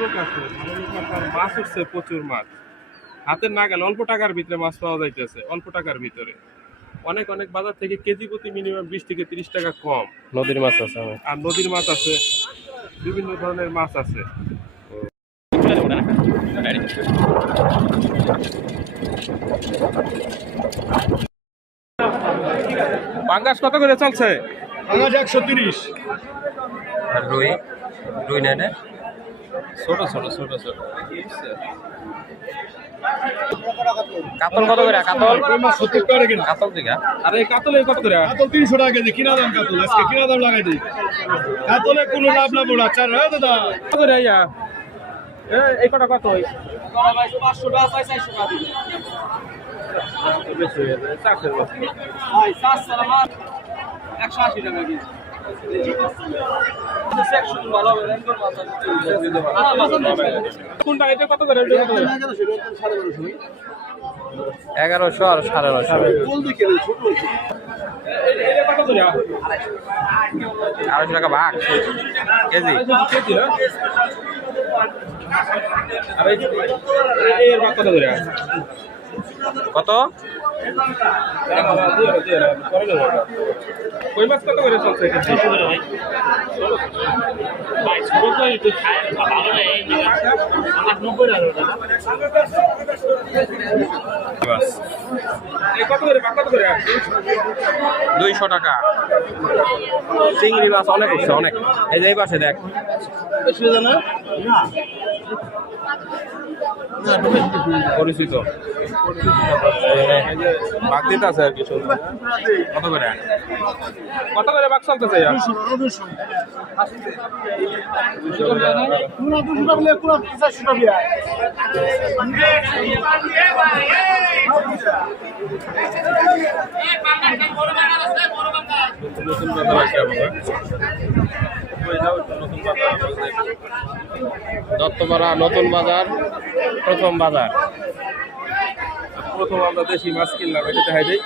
লোক আছে, ভালো লোক আছে, আর মাছ উঠছে প্রচুর মাছ। হাতের না গেলে অল্প টাকার ভিতরে মাছ পাওয়া যাইতেছে, অল্প টাকার ভিতরে। অনেক অনেক বাজার থেকে কেজি প্রতি মিনিমাম 20 থেকে 30 টাকা কম। নদীর মাছ আছে আর নদীর মাছ আছে, বিভিন্ন ধরনের মাছ আছে। পাঙ্গাস কত করে চলছে? পাঙ্গাস 130। আর রুই রুই নেই না, ছোট ছোট ছোট ছোট। কাতল কত করে? কাতল 70 টাকা কিনা। কাতল দিঘা। আর এই কাতলে কত করে? কাতল 300 টাকা কেজি। কিনা দাম কাতল, আজকে কিনা দাম লাগাই দিই। কাতলে কোনো লাভ না বড় আচ্ছা রে দাদা। কত করে আইয়া? এই কটা কত? 500 টাকা 400 টাকা দিবে। বেশি হয়ে যায়, 400 টাকা। ভাই 400 টাকা 180 টাকা কেজি। সেকশন ভালো হবে, রেন্ডার মাছ আছে। কোনটা এটা কত করে? এটা কত করে? 1100 আর 950। কোন দিকে ছোট হইছে? এটা কত করে? 250 টাকা ভাগ কেজি। কেজি না? আর এর ভাগ কত করে? কত? কই মাছ কত করে চলছে? ভাই ছোট তো একটু খায় ভালো না, এই যে 90 টাকা। এই কত করে? ভাগ কত করে? 200 টাকা। চিংড়ি মাছ অনেক উঠছে, অনেক। এই যে এই পাশে দেখ, পরিচিত ভাগ দিতে আছে আর কি। কত করে? কত করে ভাগ চলতেছে? নতুন বাজার আছে আমাদের। নতুন বাজার দত্তপাড়া নতুন বাজার, প্রথম বাজার। প্রথম আমরা দেশি মাছ কিনলাম, এটা দেখাই দিই।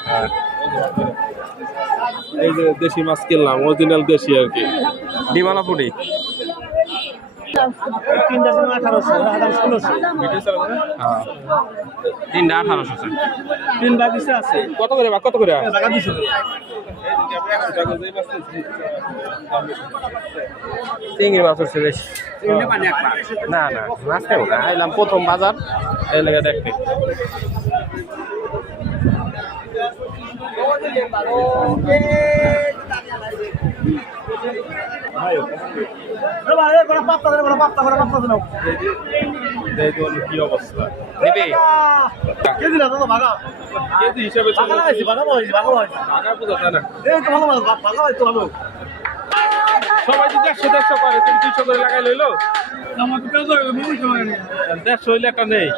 এই যে দেশি মাছ কিনলাম, অরিজিনাল দেশি আর কি। ডিমালা পুরি তিনটা 1800 1600। হ্যাঁ, 3টা 1800। তিনটা দিছে আছে। কত করে ভাগ? কত করে? টাকা 200 চিংড়ি মাছ হচ্ছে বেশি। না না, মাছ নেব না, আইলাম প্রথম বাজার, এই লেগে দেখতে। কি অবস্থা? নিবি? কেজি হিসাবে টাকা বোঝা যায় না। সবাই যদি 100-150 করে, তুমি 200 করে লাগাই লইলো। 150 হইলে একটা নেই।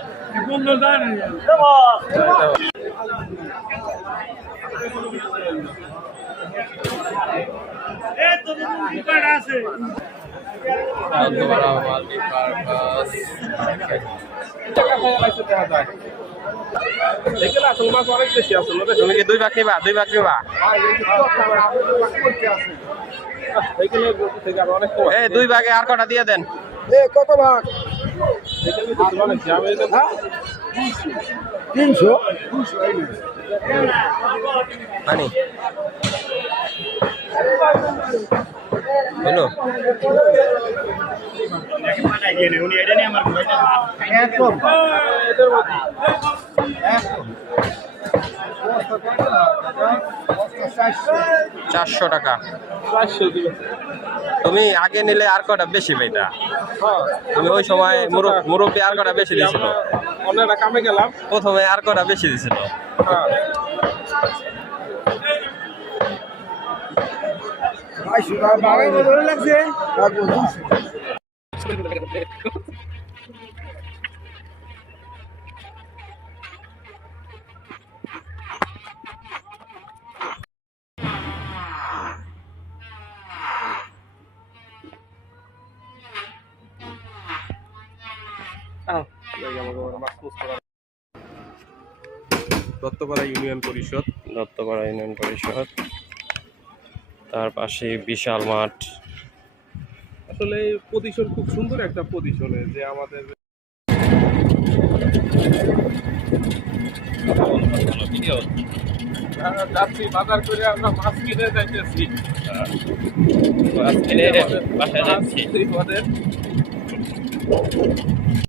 মাছ অনেক বেশি আছে। তুমি কি 2 ভাগ নিবা? 2 ভাগ নিবা? এই 2 ভাগে আর কটা দিয়ে দেন। কত ভাগ? 300। পানি হলো একদম 400 টাকা। তুমি আগে নিলে আর কটা বেশি পাইতা। তুমি ওই সময় মুরব্বী আর কটা বেশি দিয়েছিল। অন্যরা কামে গেলাম, প্রথমে আর কটা বেশি দিয়েছিল। লাগছে। দত্তপাড়া ইউনিয়ন পরিষদ। দত্তপাড়া ইউনিয়ন পরিষদ, তার পাশে বিশাল মাঠ। আসলে পজিশন খুব সুন্দর একটা পজিশনে যে আমাদের যাচ্ছি বাজার করে আমরা মাছ কিনে যাইতেছি আজকে বাসায় যাচ্ছি আমাদের